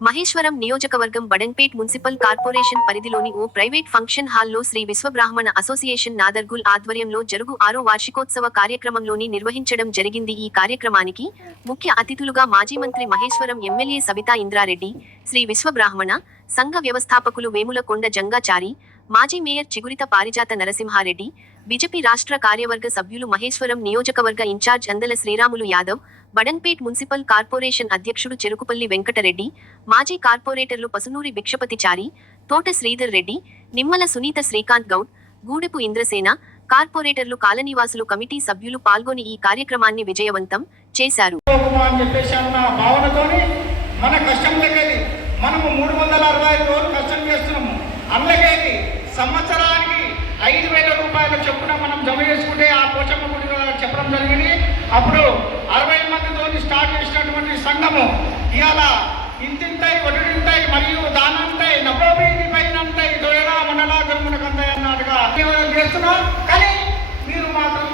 మహేశ్వరం నియోజకవర్గం Badanpet municipal corporation పరిధిలోని ఓ private function హాల్లో శ్రీ విశ్వబ్రాహ్మణ అసోసియేషన్ నాదర్గుల్ ఆధ్వర్యంలో జరుగు ఆరో వార్షికోత్సవ కార్యక్రమంలోని నిర్వహించడం జరిగింది. ఈ కార్యక్రమానికి ముఖ్య అతిథులుగా మాజీ మంత్రి మహేశ్వరం ఎమ్మెల్యే సవితా ఇంద్రారెడ్డి శ్రీ విశ్వబ్రాహ్మణ సంఘ వ్యవస్థాపకులు వేములకొండ జంగాచారి మాజీ మేయర్ చిగురిత పారిజాత నరసింహారెడ్డి బీజేపీ రాష్ట్ర కార్యవర్గ సభ్యులు మహేశ్వరం నియోజకవర్గ incharge Andala Sriramulu Yadav Badangpet municipal corporation అధ్యక్షుడు చెరుకుపల్లి వెంకటరెడ్డి మాజీ కార్పొరేటర్లు పసునూరి భిక్షపతిచారి తోట శ్రీధర్ రెడ్డి నిమ్మల సునీత శ్రీకాంత్ గౌడ్ గూడెపు ఇంద్రసేన కార్పొరేటర్లు కాలనీవాసులు కమిటీ సభ్యులు పాల్గొని ఈ కార్యక్రమాన్ని విజయవంతం చేశారు. మన మనము మూడు వందల అరవై ఐదు రోజులు కష్టం చేస్తున్నాము. అందులోకెళ్ళి సంవత్సరానికి ఐదు వేల రూపాయల చొప్పున మనం జమ చేసుకుంటే ఆ పోచమ్మ గుడి చెప్పడం జరిగింది. అప్పుడు స్టార్ట్ చేసినటువంటి సంఘము ఇవాళ ఇంతింతాయి ఒడింటాయి మరియు దానంతాయి నవోబీది పైనంతాయి దొరలా మండలా గర్మునకంతాయి అన్నట్టుగా మేము చేస్తున్నాం. కానీ మీరు మాత్రం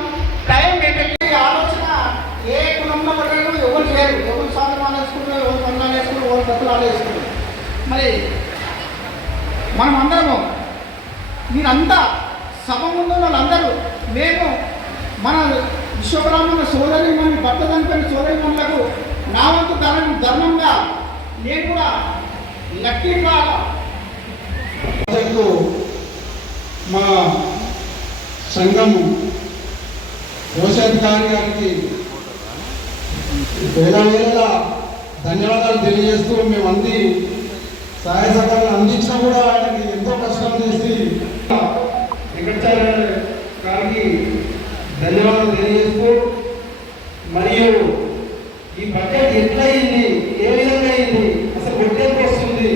టైం పెట్టండి. ఆలోచన ఏ కుటుంబం ఎవరు లేరు. ఎవరు సాధన ఆలోచుకుంటారు ఎవరు పనులు వేసుకుంటారు ఎవరు బతులు వేసుకుంటారు మరి మనం అందరము మీరంతా సభ ముందు వాళ్ళందరూ మేము మన విశ్వబ్రాహ్మణ సోదరి మన భర్త చనిపోయిన సోదరి నా వంతు ధర్మం ధర్మంగా నేను కూడా లక్కీ ప్రాజెక్టు మా సంఘం వ్యవసాయాధికారి గారికి వేల వేల ధన్యవాదాలు తెలియజేస్తూ మేము అంది సహాయ సహకారాలు అందించినా కూడా ఆయనకి ఎంతో కష్టం చేసి వెంకటాచార్య గారికి ధన్యవాదాలు తెలియజేస్తూ మరియు ఈ బడ్జెట్ ఎట్లా అయింది ఏ విధంగా అయింది అసలు బడ్జెట్ వస్తుంది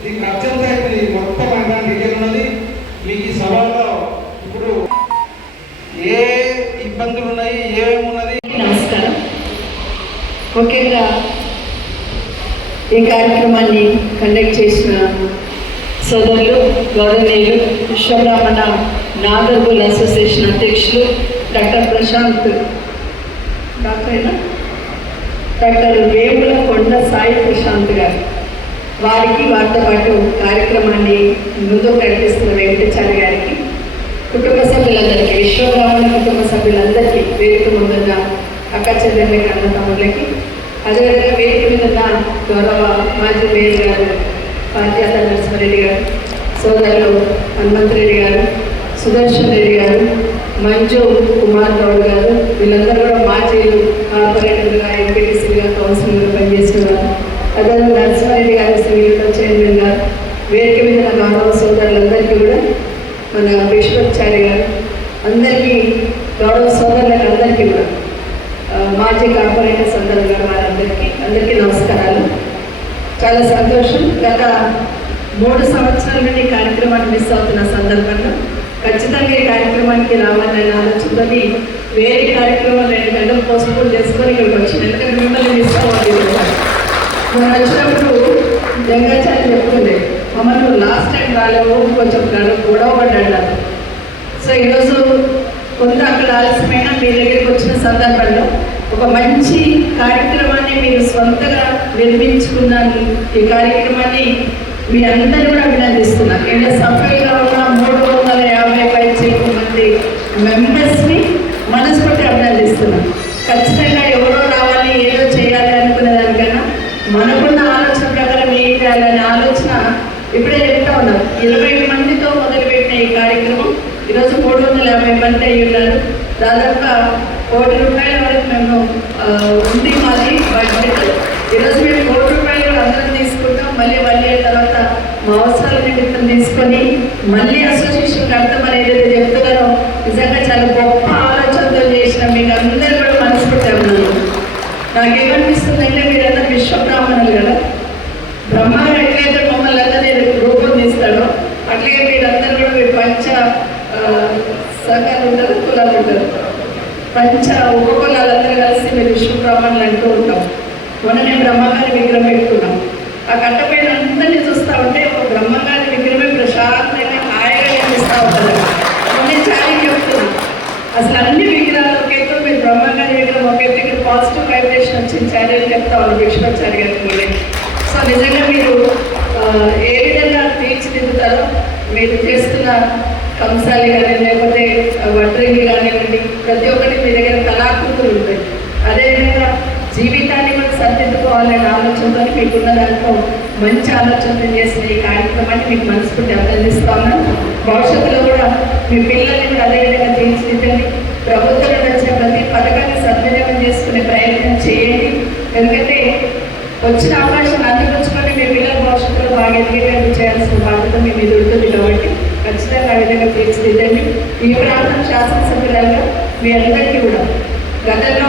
దీనికి ఖర్చు ఎంత అయింది మొత్తం ఆయన డీటెయిల్ ఉన్నది మీకు ఈ సభలో ఇప్పుడు ఏ ఇబ్బందులు ఉన్నాయి ఏమేమి ఉన్నది నమస్కారం ముఖ్యంగా ఈ కార్యక్రమాన్ని కండక్ట్ చేసిన సోదరులు గౌరవనీయులు విశ్వబ్రాహ్మణ నాగర్బుల్ అసోసియేషన్ అధ్యక్షులు doctor Prashanth doctor doctor Vemula Konda Sai Prashanth గారు. వారికి వారితో పాటు కార్యక్రమాన్ని ముందు కల్పిస్తున్న వెంకటాచారి గారికి కుటుంబ సభ్యులందరికీ విశ్వబ్రాహ్మణ కుటుంబ సభ్యులందరికీ వేదిక ముందున్న అక్క చెల్లెళ్ళకి అన్న తమ్ముళ్ళకి అదేవిధంగా వేదిక మీద ఉన్న గౌరవ మాజీ మేయర్ గారు పార్యాత నరసింహారెడ్డి గారు సోదరులు హనుమంతరెడ్డి గారు సుదర్శన్ రెడ్డి గారు మంజు కుమార్ గౌడ్ గారు వీళ్ళందరూ కూడా మాజీలు కార్పొరేటర్గా ఎంపీటీసీగా కౌన్సిలర్గా పనిచేసిన వారు అదే నరసింహారెడ్డి గారు సింగిల్తో చైర్మన్ గారు వేదిక మీద గౌరవ సోదరులందరికీ కూడా మన విశ్వచారి గారు అందరికీ గౌరవ సోదరులకు అందరికీ కూడా ఆ, మాజీ కార్పొరేటర్స్ అందరూ కూడా వారందరికీ అందరికీ నమస్కారాలు చాలా సంతోషం. గత మూడు సంవత్సరాల నుండి ఈ కార్యక్రమాన్ని మిస్ అవుతున్న సందర్భంలో ఖచ్చితంగా ఈ కార్యక్రమానికి రావాలనే ఆలోచనతోని వేరే కార్యక్రమాలు నేను గంటలు పోస్ట్పోన్ చేసుకొని ఇక్కడికి వచ్చాను ఎందుకంటే మిమ్మల్ని మిస్ అవ్వాలి మనం వచ్చినప్పుడు జంగాచార్య చెప్తుండే మమ్మల్ని లాస్ట్ టైం రాలేవు కొంచెం గొడవ గొడవ పడ్డాడు సో ఈరోజు కొంత అక్కడ ఆలస్యమైన మీ దగ్గరికి వచ్చిన సందర్భంలో ఒక మంచి కార్యక్రమాన్ని మీరు సొంతగా నిర్మించుకున్నాను. ఈ కార్యక్రమాన్ని మీ అందరూ కూడా అభినందిస్తున్నారు. ఇక్కడ సభ్యులుగా ఉన్న మూడు వందల యాభై పైచేపు మంది మెంబర్స్ని మనస్ఫూర్తి అభినందిస్తున్నాను ఖచ్చితంగా ఎవరో రావాలి ఏదో చేయాలి అనుకునే దానికన్నా మనకున్న ఆలోచన ప్రకారం ఏం చేయాలనే ఆలోచన ఇప్పుడే చెప్తా ఉన్నాం ఇరవై మందితో మొదలుపెట్టిన ఈ కార్యక్రమం ఈరోజు మూడు వందల యాభై మంది అయ్యి ఉన్నారు దాదాపుగా కోటి రూపాయల వరకు మేము ఉంది మాది బడ్జెట్. ఈరోజు మేము కోటి రూపాయలు అందరం తీసుకుంటాం. మళ్ళీ వన్ ఇయర్ తర్వాత మా అవసరాల నిమిత్తం తీసుకొని మళ్ళీ అసోసియేషన్ కడతామని ఏదైతే చెప్తున్నారో నిజంగా చాలా గొప్ప ఆలోచనతో చేసిన మీకు అందరూ కూడా మనస్ఫూర్తి ఉన్నాను నాకేమనిపిస్తుందంటే మీరందరూ విశ్వబ్రాహ్మణులు కదా? బ్రహ్మాండ ఎట్లయితే మమ్మల్ని అందరినీ రూపొందిస్తాడో అట్లాగే మీరందరూ కూడా మీ పంచ ఆ, ఉంటారు కులాలు ఉంటారు. పంచ ఉపకులాలందరూ కలిసి కలిసి మీరు బ్రహ్మణులు అంటూ ఉంటాం. మొన్ననే బ్రహ్మగారి విగ్రహం పెట్టుకున్నాం. ఆ కట్టపైన అందరినీ చూస్తూ ఉంటే ఒక బ్రహ్మగారి విగ్రహమే ప్రశాంతంగా హాయిగా కనిపిస్తూ ఉంటుంది. మొన్న చాలా చెప్తున్నాం అసలు అన్ని విగ్రహాలు ఒక ఎత్తు మీరు బ్రహ్మగారి విగ్రహం ఒక దగ్గర పాజిటివ్ వైబ్రేషన్ వచ్చింది చాలా చెప్తా వాళ్ళు విశ్వచారి గారికి సో నిజంగా మీరు తిరుగుతారో మీరు చేస్తున్న కంసాలి కానీ లేకపోతే వడ్రంగి కానివ్వండి ప్రతి ఒక్కటి మీ దగ్గర కళాకృతులు ఉంటాయి. అదేవిధంగా జీవితాన్ని కూడా సర్దిద్దుకోవాలనే ఆలోచనతో మీకున్న దాంట్లో మంచి ఆలోచనలు చేసిన ఈ కార్యక్రమాన్ని మీకు మనస్ఫూర్తి అభినందిస్తా ఉన్నాను. భవిష్యత్తులో కూడా మీ పిల్లల్ని కూడా అదేవిధంగా తీర్చిదిద్దండి. ప్రభుత్వం వచ్చే ప్రతి పథకాన్ని సద్వినియోగం చేసుకునే ప్రయత్నం చేయండి. ఎందుకంటే వచ్చిన అవకాశాన్ని అందిపుచ్చుకొని మీ పిల్లల భవిష్యత్తులో బాగా ఎదిగేటట్టు చేయాల్సిన బాధ్యత మీ మీద ఉంటుంది కాబట్టి ఖచ్చితంగా ఆ విధంగా తీర్చిదిద్దండి. ఈ ప్రాంతం శాసనసభ్యులుగా మీ అందరికీ కూడా. గతంలో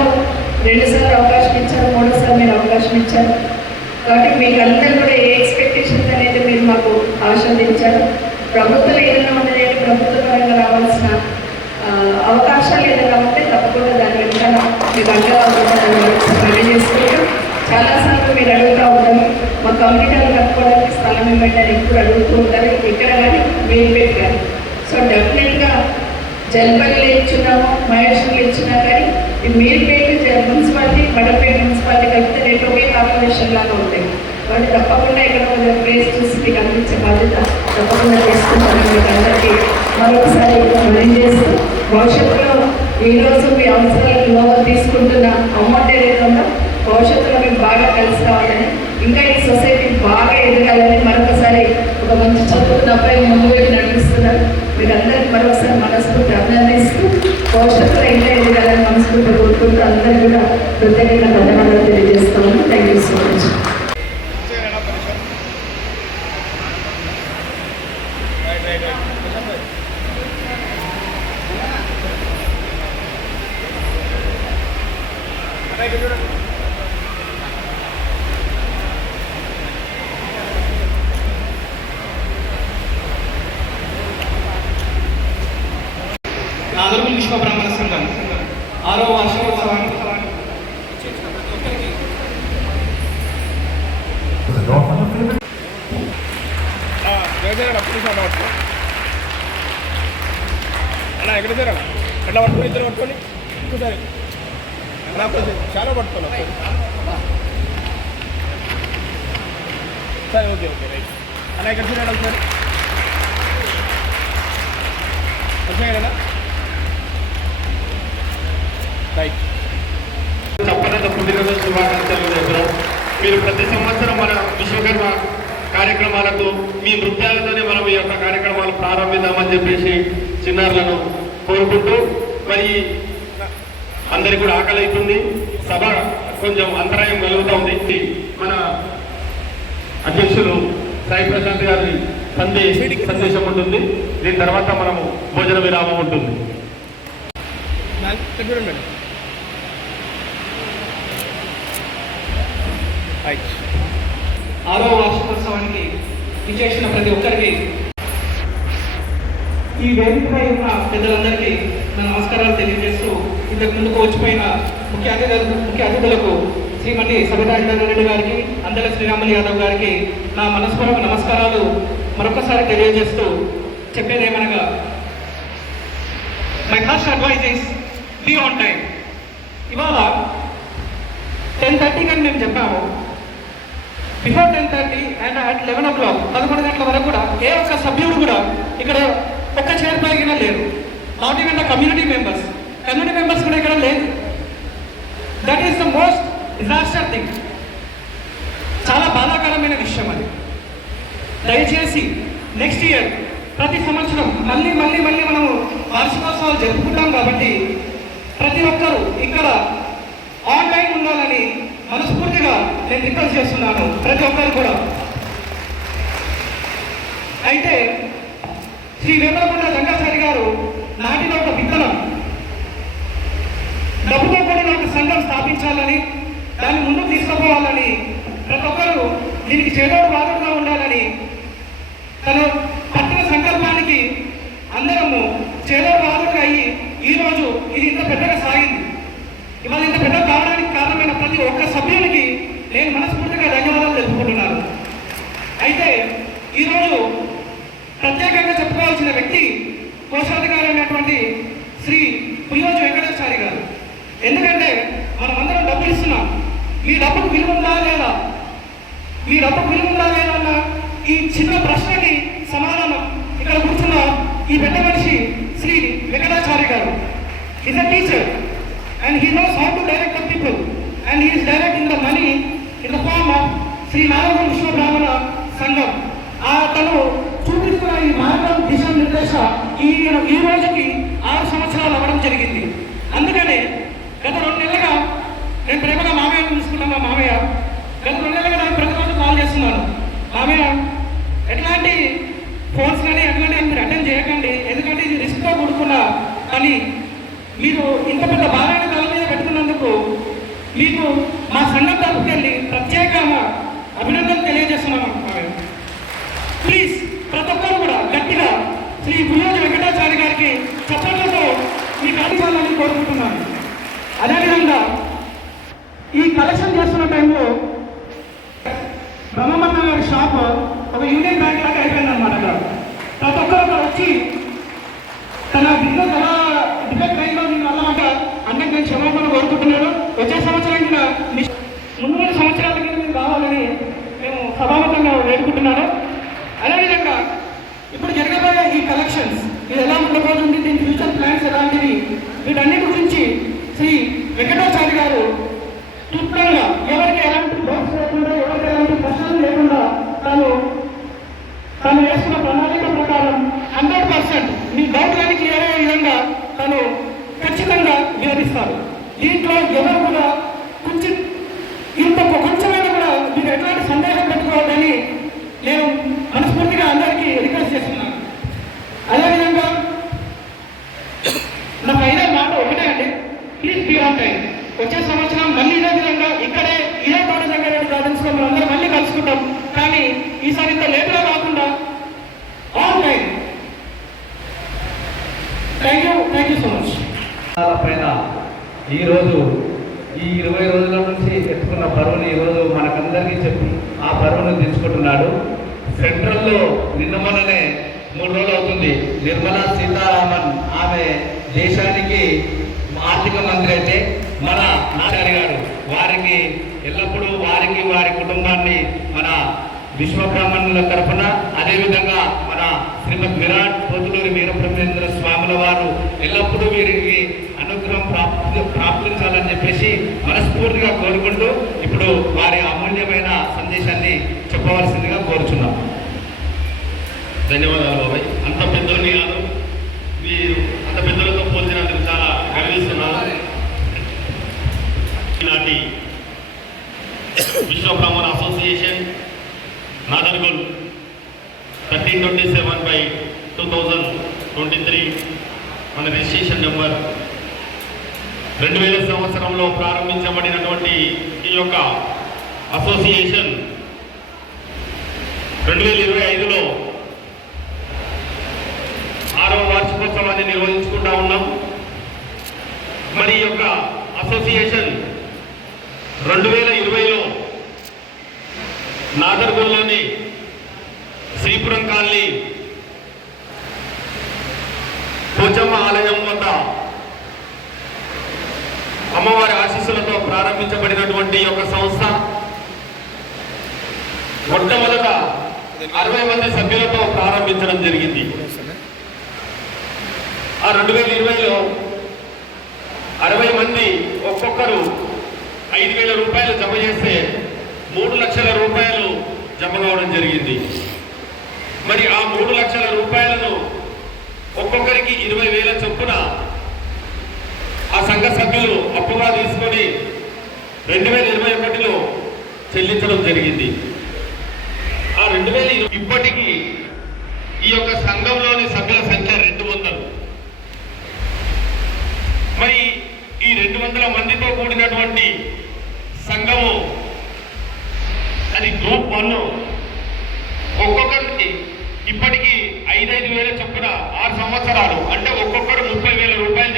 రెండుసార్లు అవకాశం ఇచ్చారు మూడోసారి మీరు అవకాశం ఇచ్చారు. కాబట్టి మీకు అందరూ కూడా ఏ ఎక్స్పెక్టేషన్స్ అనేది మీరు మాకు ఆశీర్వదించారు. ప్రభుత్వం ఏదైనా ఉన్నది ప్రభుత్వ పరంగా రావాల్సిన అవకాశాలు ఏదైనా ఉంటే తప్పకుండా దాని వెంటనే మీకు అండగా ఉంటుందని పని చేసుకుంటాం చాలాసార్లు మీరు అడుగుతూ ఉంటారు. మా కమ్యూనిటీలు కట్టుకోవడానికి స్థలం ఇవ్వండి అని ఎప్పుడు అడుగుతూ ఉంటారు. ఇక్కడ కానీ వేలు పెట్టారు. సో డెఫినెట్గా జల్పల్లి ఇచ్చున్నాము మహేష్ని ఇచ్చినా కానీ ఈ మీరుపేట మున్సిపాలిటీ బడపేట మున్సిపాలిటీ కలిపితే రెండు ఒకే కార్పొరేషన్ లాగా ఉంటాయి. వాళ్ళు తప్పకుండా ఇక్కడ కొంచెం ప్లేస్ చూసి మీకు అందించే బాధ్యత తప్పకుండా చేసుకుంటాను మీకు అందరికీ మరొకసారి మనం చేస్తూ భవిష్యత్తులో ఈరోజు రోజు మీ అవసరాలకు లోన్ తీసుకుంటున్న అమౌంట్ ఏదైతే భవిష్యత్తులో మీకు బాగా కలిసి రావాలని ఇంకా ఈ సొసైటీ బాగా ఎదగాలని మరొకసారి ఒక మంచి చదువుకున్న అబ్బాయి ముందు వెళ్ళి మరొకసారి మనస్ఫూర్తి అభినందిస్తూ పోషకులు ఇంకా ఎదగాలని మనస్ఫూర్తి కోరుకుంటూ అందరూ కూడా కృతజ్ఞత ధన్యవాదాలు తెలియజేస్తాము thank you so much Nadergul Vishwabrahmana సంఘం ఆరో వార్షికోత్సవాన్ని అలా ఎక్కడ చేరా ఎట్లా పట్టుకొని ఇద్దరు పట్టుకొని ఇంకోసారి నాకు చాలా పట్టుకోను సరే ఓకే ఓకే రైట్. అలా ఎక్కడ చేరాడు ఒకసారి. వచ్చాయి రైట్ తప్పకుండా పుట్టినరోజు శుభాకాంక్షలు దగ్గర మీరు ప్రతి సంవత్సరం మన విశ్వకర్మ కార్యక్రమాలకు మీ నృత్యాలతోనే మనం ఈ యొక్క కార్యక్రమాలు ప్రారంభిద్దామని చెప్పేసి చిన్నారులను కోరుకుంటూ మరి అందరికి కూడా ఆకలి అవుతుంది. సభ కొంచెం అంతరాయం కలుగుతోంది మన అధ్యక్షులు సాయి ప్రశాంత్ గారి సందేశ సందేశం ఉంటుంది. దీని తర్వాత మనము భోజన విరామం ఉంటుంది చూడండి మేడం రైట్ ఆరో వార్షికోత్సవానికి విచేసిన ప్రతి ఒక్కరికి. ఈ వేదికపై ఉన్న పెద్దలందరికీ నా నమస్కారాలు తెలియజేస్తూ ఇంతకు ముందుకు వచ్చిపోయిన ముఖ్య అతిథులకు ముఖ్య అతిథులకు శ్రీమతి సబితా రెడ్డి గారికి అందల శ్రీరాములు యాదవ్ గారికి నా మనస్పూర్వక నమస్కారాలు మరొకసారి తెలియజేస్తూ చెప్పేదేమనగా my first advice is be on time ఇవాళ టెన్ థర్టీ కానీ మేము చెప్పాము. Before ten thirty and at eleven o'clock పదకొండు గంటల వరకు కూడా ఏ ఒక్క సభ్యుడు కూడా ఇక్కడ ఒక్క చైర్ పైన లేరు. Not even the community members community members కూడా ఇక్కడ లేదు that is the most disaster thing చాలా బాధాకరమైన విషయం అది. దయచేసి నెక్స్ట్ ఇయర్ ప్రతి సంవత్సరం మళ్ళీ మళ్ళీ మళ్ళీ మనము వార్షికోత్సవాలు జరుపుకుంటాం కాబట్టి ప్రతి ఒక్కరూ ఇక్కడ ఆన్లైన్ ఉండాలని మనస్ఫూర్తిగా నేను రిక్వెస్ట్ చేస్తున్నాను ప్రతి ఒక్కరు కూడా. అయితే శ్రీ వేమలకొండ రంగాచారి గారు నాటిన ఒక విత్తనం. డబ్బుతో కూడిన ఒక సంఘం స్థాపించాలని దాన్ని ముందుకు తీసుకుపోవాలని ప్రతి ఒక్కరు దీనికి చేదోడు వాదోడుగా ఉండాలని తను పట్టిన సంకల్పానికి అందరము చేదోడు వాదోడుగా అయ్యి ఈరోజు ఇది ఇంత పెద్దగా సాగింది. ఇవాళ ఇంత పెద్ద కావడానికి ప్రతి ఒక్క సభ్యునికి నేను మనస్ఫూర్తిగా ధన్యవాదాలు తెలుపుకుంటున్నాను. అయితే ఈరోజు ప్రత్యేకంగా చెప్పుకోవాల్సిన వ్యక్తి కోశాధికారి అయినటువంటి శ్రీ పులియోజు వెంకటేశ్వరి గారు. ఎందుకంటే మనమందరం డబ్బులు ఇస్తున్నాం. మీ డబ్బుకు విలువ ఉందా లేదా? మీ డబ్బుకు విలువ ఉందా లేదా అన్న ఈ చిన్న ప్రశ్నకి సమాధానం ఇక్కడ కూర్చున్న ఈ పెద్ద మనిషి శ్రీ వెంకటాచార్య గారు. Is a teacher and he knows how to direct the people and is direct the money in the form of Shri Narayana Vishwabrahmana సంఘం ఆ తను చూపిస్తున్న ఈ మార్గం దిశ నిర్దేశ ఈ ఈ రోజుకి ఆరు సంవత్సరాలు అవ్వడం జరిగింది. అందుకనే గత రెండు నెలలుగా నేను ప్రేమగా మామయ్య తీసుకున్నాను మా మామయ్య. గత రెండు నెలలుగా నాకు ప్రతిరోజు కాల్ చేస్తున్నాను. మామయ్య ఎట్లాంటి ఫోన్స్ కానీ ఎట్లాంటి మీరు అటెండ్ చేయకండి. ఎందుకంటే ఇది రిస్క్తో కూడుకున్న పని. మీరు ఇంత పెద్ద భారాన్ని తల మీద పెట్టుకున్నందుకు మీకు మా సంఘం తరపుకి ప్రత్యేకంగా అభినందనలు తెలియజేస్తున్నాము ప్లీజ్ ప్రతి ఒక్కరు కూడా గట్టిగా శ్రీ గురుజు వెంకటాచార్య గారికి చప్పట్లతో మీ కార్యక్రమాన్ని కోరుకుంటున్నాను. అదేవిధంగా ఈ కలెక్షన్ చేస్తున్న టైంలో బ్రహ్మమన్న గారి షాప్ ఒక యూనియన్ బ్యాంక్ లాగా అయిపోయింది అనమాట ప్రతి ఒక్కరు వచ్చి తన బిజినెస్ ఎలా డిఫెక్ట్ అయిందో దీని వల్ల మాట అన్నకు నేను క్షమాపణ కోరుకుంటున్నాను వచ్చే సంవత్సరం కూడా మీ ముందు మూడు సంవత్సరాల కింద మీరు రావాలని మేము సభాముఖంగా వేడుకుంటున్నాను అదేవిధంగా ఇప్పుడు జరగబోయే ఈ కలెక్షన్స్ ఇది ఎలా దీని ఫ్యూచర్ ప్లాన్స్ ఎలాంటివి? వీటన్నిటి గురించి శ్రీ వెంకటాచారి గారు క్లుప్తంగా ఎవరికి ఎలాంటి డౌట్స్ లేకుండా ఎవరికి ఎలాంటి ప్రశ్నలు లేకుండా తాను తాను వేసుకున్న ప్రణాళిక ప్రకారం హండ్రెడ్ పర్సెంట్ మీ డౌట్లన్నీ క్లియర్ అయ్యే విధంగా తను ఖచ్చితంగా వివరిస్తారు. దీంట్లో ఎవరు కూడా కొంచెం ఇంత కొంచెమైనా కూడా మీరు ఎట్లాంటి సందేహం పెట్టుకోవద్దని నేను మనస్ఫూర్తిగా అందరికీ రిక్వెస్ట్ చేస్తున్నాను అదేవిధంగా నా ఫైనల్ మాట ఒకటే అండి ప్లీజ్ బీ ఆన్ టైం వచ్చే సంవత్సరం మళ్ళీ ఇదే విధంగా ఇక్కడే ఇదే తోట దగ్గర గార్డెన్స్లో మనం అందరం మళ్ళీ కలుసుకుంటాం కానీ ఈసారి ఇంత లేటుగా కాకుండా on time thank you thank you so much పైన ఈరోజు ఈ ఇరవై రోజుల నుంచి ఎత్తుకున్న బరువుని ఈరోజు మనకందరికీ చెప్పి ఆ బరువును దించుకుంటున్నాడు సెంట్రల్లో నిన్న మొన్ననే మూడు రోజులు అవుతుంది. నిర్మలా సీతారామన్ ఆమె దేశానికి ఆర్థిక మంత్రి అయితే మన నాచారి గారు వారికి ఎల్లప్పుడూ వారికి వారి కుటుంబాన్ని మన విశ్వబ్రాహ్మణుల తరఫున అదేవిధంగా శ్రీమద్ విరాట్ పోతులూరి వీరబ్రహ్మేంద్ర స్వాముల వారు ఎల్లప్పుడూ వీరికి అనుగ్రహం ప్రాప్తి ప్రాప్తించాలని చెప్పేసి మనస్ఫూర్తిగా కోరుకుంటూ ఇప్పుడు వారి అమూల్యమైన సందేశాన్ని చెప్పవలసిందిగా కోరుచున్నాం. ధన్యవాదాలు బాబాయ్. అంత పెద్దోని కాదు. మీరు అంత పెద్దలతో పోల్చినందుకు చాలా గర్విస్తున్నాను. ఈనాటి Vishwabrahmana association Nadergul thirteen twenty seven by two thousand twenty three మన రిజిస్ట్రేషన్ నెంబర్ రెండు వేల సంవత్సరంలో ప్రారంభించబడినటువంటి ఈ యొక్క అసోసియేషన్ రెండు వేల ఇరవై ఐదులో ఆరవ వార్షికోత్సవాన్ని నిర్వహించుకుంటా ఉన్నాం. మరి ఈ యొక్క అసోసియేషన్ రెండు వేల ఇరవైలో నాగర్ స్థాపించబడినటువంటి ఈ యొక్క సంస్థ మొట్టమొదట అరవై మంది సభ్యులతో ప్రారంభించడం జరిగింది. ఆ రెండు వేల ఇరవైలో అరవై మంది ఒక్కొక్కరు ఐదు వేల రూపాయలు జమ చేస్తే మూడు లక్షల రూపాయలు జమ కావడం జరిగింది. మరి ఆ మూడు లక్షల రూపాయలను ఒక్కొక్కరికి ఇరవై వేల చొప్పున ఆ సంఘ సభ్యులు అప్పుగా తీసుకొని రెండు వేల ఇరవై ఒకటిలో చెల్లించడం జరిగింది. ఆ రెండు వేల ఇప్పటికీ ఈ యొక్క సంఘంలోని సభ్యుల సంఖ్య రెండు వందలు. మరి ఈ రెండు వందల మందితో కూడినటువంటి సంఘము అది గ్రూప్ వన్. ఒక్కొక్కరికి ఇప్పటికీ ఐదైదు వేల చొప్పున ఆరు సంవత్సరాలు అంటే ఒక్కొక్కరు ముప్పై వేల రూపాయలు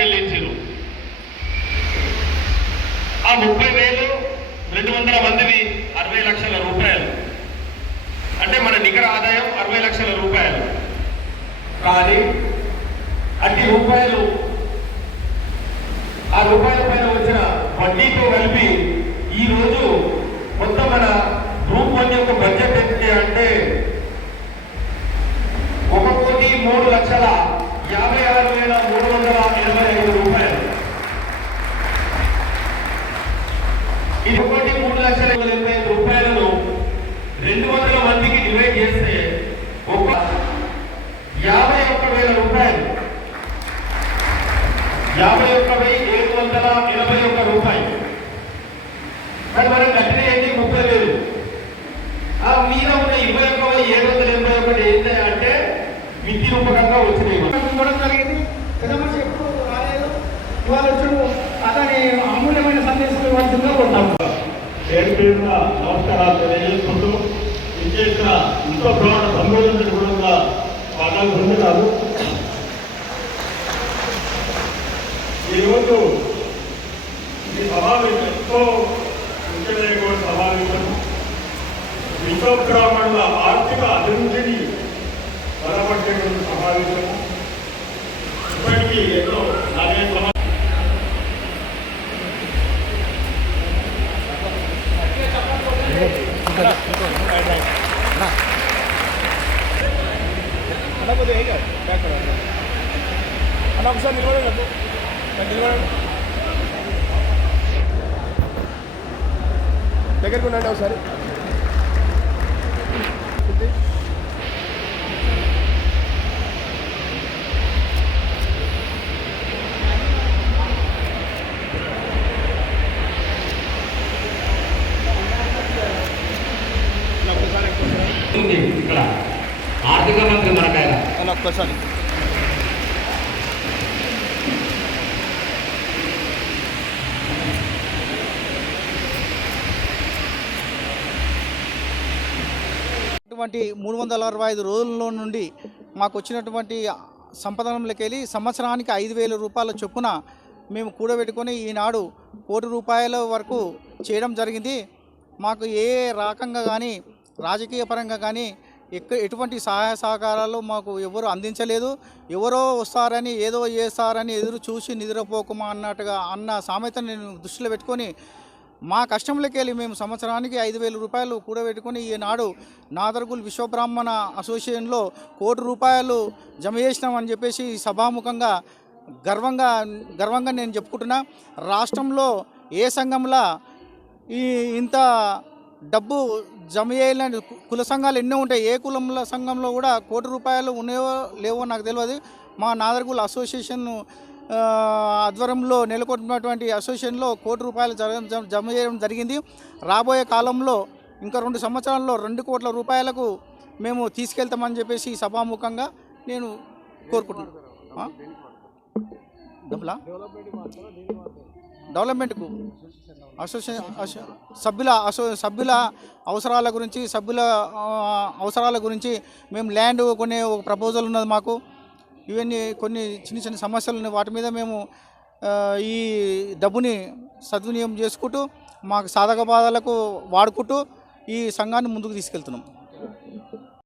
ఆ ముప్పై వేలు రెండు వందల మందివి అరవై లక్షల రూపాయలు. అంటే మన నికర ఆదాయం అరవై లక్షల రూపాయలు. కానీ అన్ని రూపాయలు ఆ రూపాయల పైన వచ్చిన వడ్డీతో కలిపి ఈరోజు మొత్తం మన గ్రూప్ వన్ యొక్క బడ్జెట్ ఎంత అంటే ఒక కోటి మూడు లక్షల యాభై ఆరు వేల మూడు వందల ఇరవై ఐదు యాభై ఒక్క వెయ్యి ఏడు వందల ఎనభై ఒక్క రూపాయలు. మరి మనం కట్టిన ఏంటి ముప్పై వేలు. ఆ మీద ఉన్న ఇరవై ఒక్క వెయ్యి ఏడు వందల ఎనభై ఒకటి ఏంటి అంటే మితి రూపకంగా వచ్చినాయి. ఇవ్వడం జరిగింది. పెద్ద మనిషి ఎప్పుడు రాలేదు. ఇవాళ వచ్చాడు. అతని అమూల్యమైన సందేశం ఇవ్వాల్సిందిగా కొట్టాము పేరు పేరున నమస్కారాలు తెలియజేసుకుంటూ ఇచ్చేసిన ఇంట్లో ప్రాణ సంబోధించడం కూడా పాఠాలు పొందుతారు ఈరోజు ఇది సమావేశం ఎంతో ముఖ్యమైన సమావేశం విశ్వ బ్రాహ్మణుల ఆర్థిక అభివృద్ధిని బలపడేటువంటి సమావేశం ఇప్పటికీ ఎన్నో నాణ్య సమావేశం అన్న ఒకసారి నిలబడే దగ్గరికి ఉండండి ఒకసారి. ఇక్కడ ఆర్థిక మంత్రి మనకాయన ఒక్కసారి. వచ్చినటువంటి మూడు వందల అరవై ఐదు రోజుల్లో నుండి మాకు వచ్చినటువంటి సంపదనంలోకెళ్ళి సంవత్సరానికి ఐదు వేల రూపాయల చొప్పున మేము కూడబెట్టుకొని ఈనాడు కోటి రూపాయల వరకు చేయడం జరిగింది. మాకు ఏ రకంగా కానీ రాజకీయ పరంగా కానీ ఎక్క ఎటువంటి సహాయ సహకారాలు మాకు ఎవరు అందించలేదు. ఎవరో వస్తారని ఏదో చేస్తారని ఎదురు చూసి నిద్రపోకుమా అన్నట్టుగా అన్న సామెతను నేను దృష్టిలో పెట్టుకొని మా కష్టంలోకెళ్ళి మేము సంవత్సరానికి ఐదు వేల రూపాయలు కూడబెట్టుకుని ఈనాడు నాదర్గుల్ విశ్వబ్రాహ్మణ అసోసియేషన్లో కోటి రూపాయలు జమ చేసినామని చెప్పేసి ఈ సభాముఖంగా గర్వంగా గర్వంగా నేను చెప్పుకుంటున్నా. రాష్ట్రంలో ఏ సంఘంలో ఈ ఇంత డబ్బు జమ చేయలేని కుల సంఘాలు ఎన్నో ఉంటాయి. ఏ కులంల సంఘంలో కూడా కోటి రూపాయలు ఉన్నాయో లేవో నాకు తెలియదు. మా నాదర్గుల్ అసోసియేషన్ ఆధ్వర్యంలో నెలకొంటున్నటువంటి అసోసియేషన్లో కోటి రూపాయలు జరగ- జమ జమ చేయడం జరిగింది. రాబోయే కాలంలో ఇంకా రెండు సంవత్సరాల్లో రెండు కోట్ల రూపాయలకు మేము తీసుకెళ్తామని చెప్పేసి సభాముఖంగా నేను కోరుకుంటున్నాను. డెవలప్మెంట్కు. అసోసియేషన్ అసో- సభ్యుల అసో సభ్యుల అవసరాల గురించి సభ్యుల అవసరాల గురించి మేము ల్యాండ్ కొనే ఒక ప్రపోజల్ ఉన్నది మాకు. ఇవన్నీ కొన్ని చిన్న చిన్న సమస్యలు ఉన్నాయి. వాటి మీద మేము ఈ డబ్బుని సద్వినియోగం చేసుకుంటూ మాకు సాధక బాధలకు వాడుకుంటూ ఈ సంఘాన్ని ముందుకు తీసుకెళ్తున్నాం.